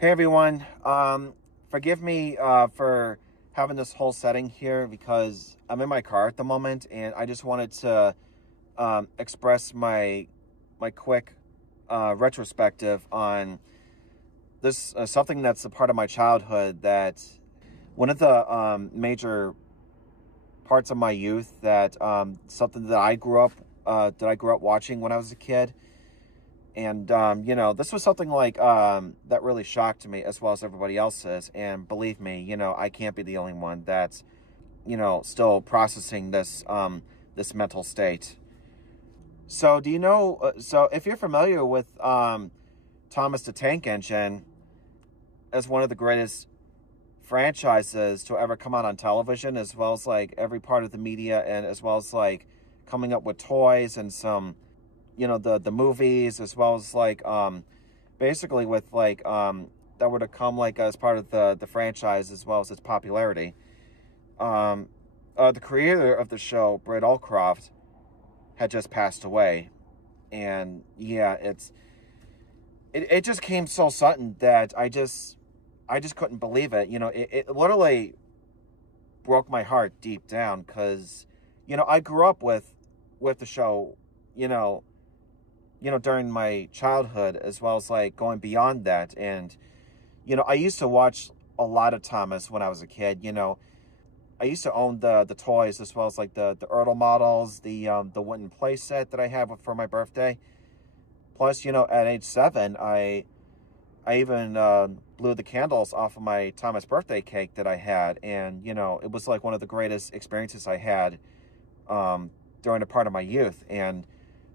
Hey everyone, forgive me for having this whole setting here because I'm in my car at the moment and I just wanted to express my quick retrospective on this something that's a part of my childhood, that one of the major parts of my youth, that something that I grew up watching when I was a kid. And, this was something like that really shocked me as well as everybody else's. And believe me, I can't be the only one that's, still processing this this mental state. So do you know, so if you're familiar with Thomas the Tank Engine as one of the greatest franchises to ever come out on television, as well as like every part of the media, and as well as like coming up with toys and some, the movies, as well as like basically with like that were to come like as part of the franchise, as well as its popularity. The creator of the show, Britt Allcroft, had just passed away. And yeah, it just came so sudden that I just couldn't believe it. It literally broke my heart deep down, because I grew up with the show, during my childhood, as well as like going beyond that. And, I used to watch a lot of Thomas when I was a kid. I used to own the toys, as well as like the Ertl models, the wooden play set that I had for my birthday. Plus, at age 7, I even blew the candles off of my Thomas birthday cake that I had. And, it was like one of the greatest experiences I had during a part of my youth. And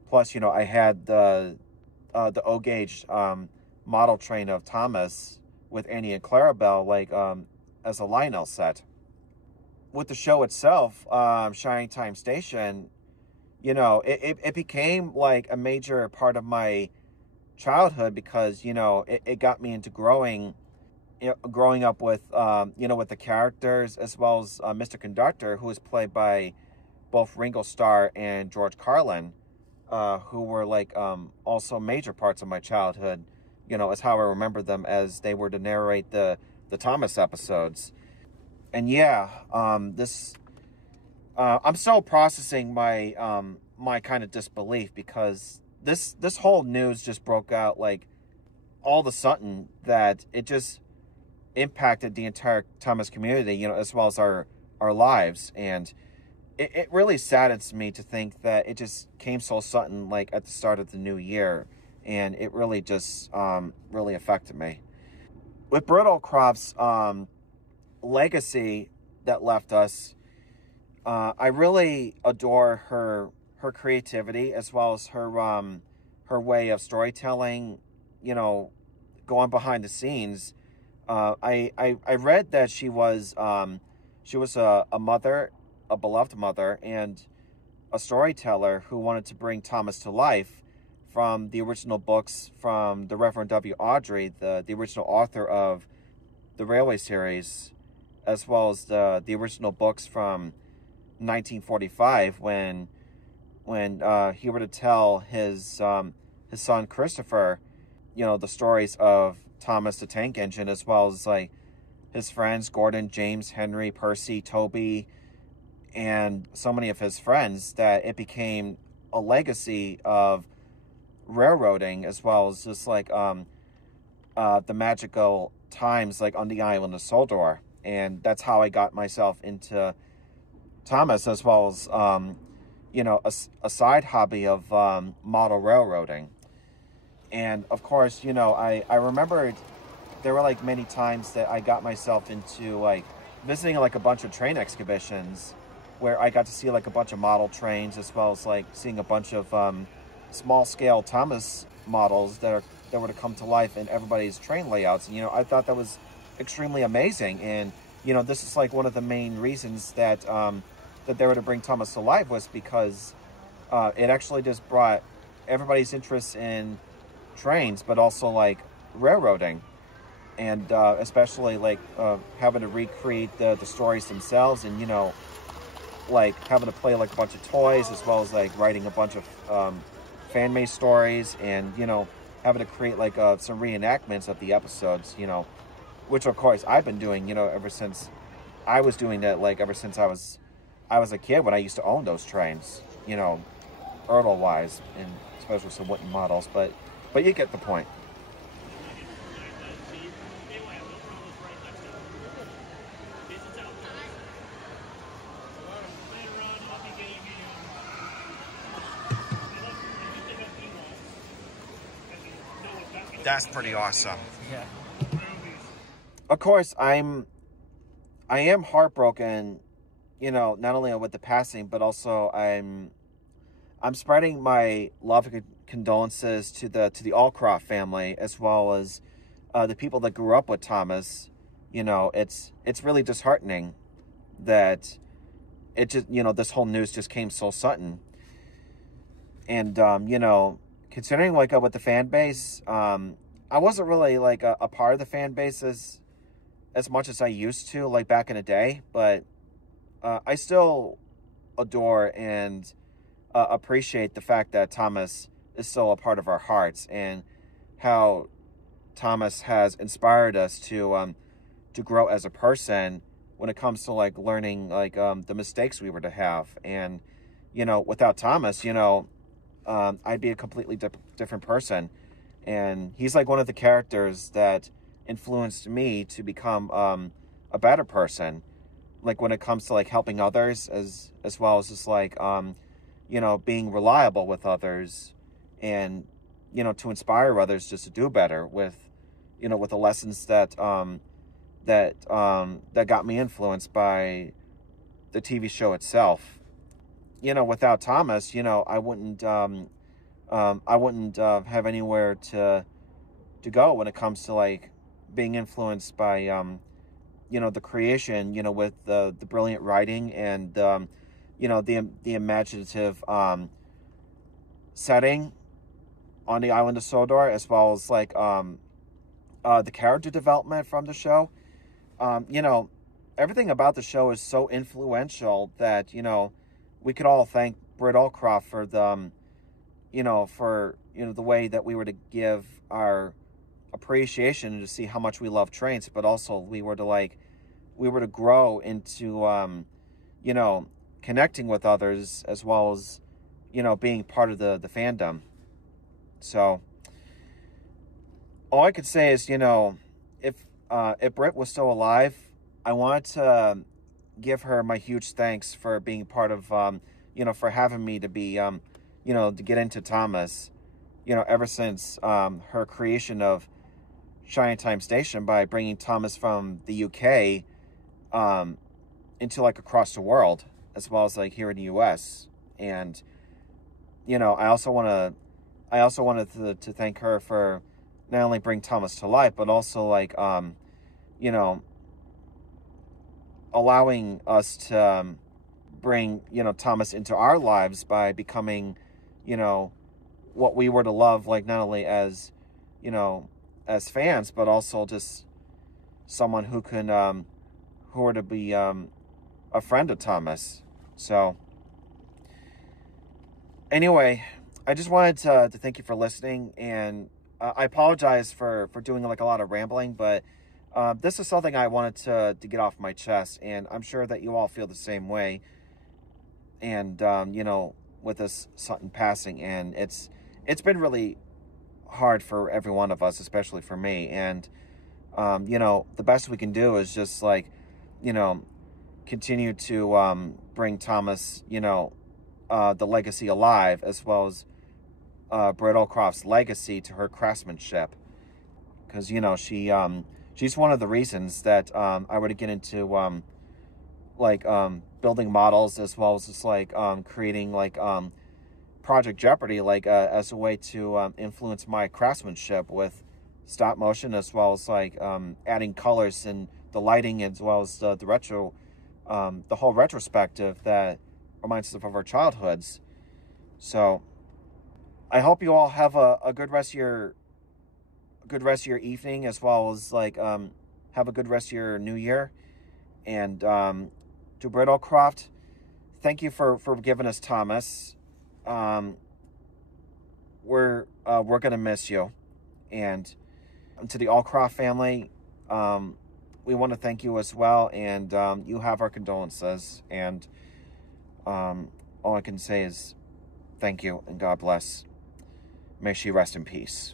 plus, I had the O-gauge model train of Thomas with Annie and Clarabelle, like as a Lionel set. With the show itself, Shining Time Station, it became like a major part of my childhood, because it got me into growing up with with the characters, as well as Mr. Conductor, who was played by both Ringo Starr and George Carlin, who were like also major parts of my childhood. As how I remember them, as they were to narrate the Thomas episodes. And yeah, I'm still processing my my kind of disbelief, because this whole news just broke out like all of a sudden, that it just impacted the entire Thomas community, as well as our lives. And it really saddens me to think that it just came so sudden, like at the start of the new year, and it really just really affected me. With Britt Allcroft's legacy that left us, I really adore her creativity, as well as her way of storytelling, going behind the scenes. I read that she was a mother, a beloved mother, and a storyteller who wanted to bring Thomas to life from the original books from the Reverend W. Awdry, the original author of the Railway series, as well as the original books from 1945, when he were to tell his son Christopher, the stories of Thomas the Tank Engine, as well as like his friends Gordon, James, Henry, Percy, Toby, and so many of his friends, that it became a legacy of railroading, as well as just like the magical times like on the island of Sodor. And that's how I got myself into Thomas, as well as a side hobby of model railroading. And of course, I remember there were like many times that I got myself into like visiting like a bunch of train exhibitions, where I got to see like a bunch of model trains, as well as like seeing a bunch of small scale Thomas models that were to come to life in everybody's train layouts. And I thought that was extremely amazing. And this is like one of the main reasons that that they were to bring Thomas to life, was because it actually just brought everybody's interest in trains, but also like railroading. And especially like having to recreate the stories themselves, and like having to play like a bunch of toys, as well as like writing a bunch of fan-made stories, and having to create like some reenactments of the episodes, you know, which of course I've been doing, you know, ever since I was doing that, like ever since I was a kid when I used to own those trains, you know, Ertl-wise, and especially some wooden models, but you get the point. That's pretty awesome. Yeah. Of course, I am heartbroken, you know, not only with the passing, but also I'm spreading my love and condolences to the Allcroft family, as well as the people that grew up with Thomas. You know, it's really disheartening that it just, you know, this whole news just came so sudden. And you know, considering like with the fan base, I wasn't really like a part of the fan base as much as I used to, like back in the day, but I still adore and appreciate the fact that Thomas is still a part of our hearts, and how Thomas has inspired us to grow as a person when it comes to like learning like the mistakes we were to have. And you know, without Thomas, you know, I'd be a completely different person. And he's like one of the characters that influenced me to become a better person, like when it comes to like helping others, as well as just like you know, being reliable with others, and you know, to inspire others just to do better with, you know, with the lessons that that got me influenced by the TV show itself. You know, without Thomas, you know, I wouldn't have anywhere to go when it comes to like being influenced by you know, the creation, you know, with the brilliant writing and you know, the imaginative setting on the island of Sodor, as well as like the character development from the show. You know, everything about the show is so influential that, you know, we could all thank Britt Allcroft for the you know, for, you know, the way that we were to give our appreciation and to see how much we love trains, but also we were to grow into you know, connecting with others, as well as, you know, being part of the fandom. So all I could say is, you know, if Britt was still alive, I want to give her my huge thanks for being part of you know, for having me to be you know, to get into Thomas, you know, ever since her creation of Shining Time Station, by bringing Thomas from the UK into like across the world, as well as like here in the US. And you know, I also wanted to thank her for not only bring Thomas to life, but also like you know, allowing us to bring, you know, Thomas into our lives by becoming, you know, what we were to love, like not only as, you know, as fans, but also just someone who can who were to be a friend of Thomas. So anyway, I just wanted to thank you for listening, and I apologize for doing like a lot of rambling, but this is something I wanted to get off my chest, and I'm sure that you all feel the same way. And you know, with this sudden passing, and it's been really hard for every one of us, especially for me. And you know, the best we can do is just like, you know, continue to bring Thomas, you know, the legacy alive, as well as Britt Allcroft's legacy to her craftsmanship, because you know, she's one of the reasons that I were to get into like building models, as well as just like creating like Project Jeopardy, like as a way to influence my craftsmanship with stop motion, as well as like adding colors and the lighting, as well as the retro, the whole retrospective that reminds us of our childhoods. So I hope you all have a good rest of your evening, as well as like have a good rest of your new year. And to Britt Allcroft, thank you for giving us Thomas. We're gonna miss you, And to the Allcroft family, we want to thank you as well, and you have our condolences, and all I can say is thank you, and God bless. May she rest in peace.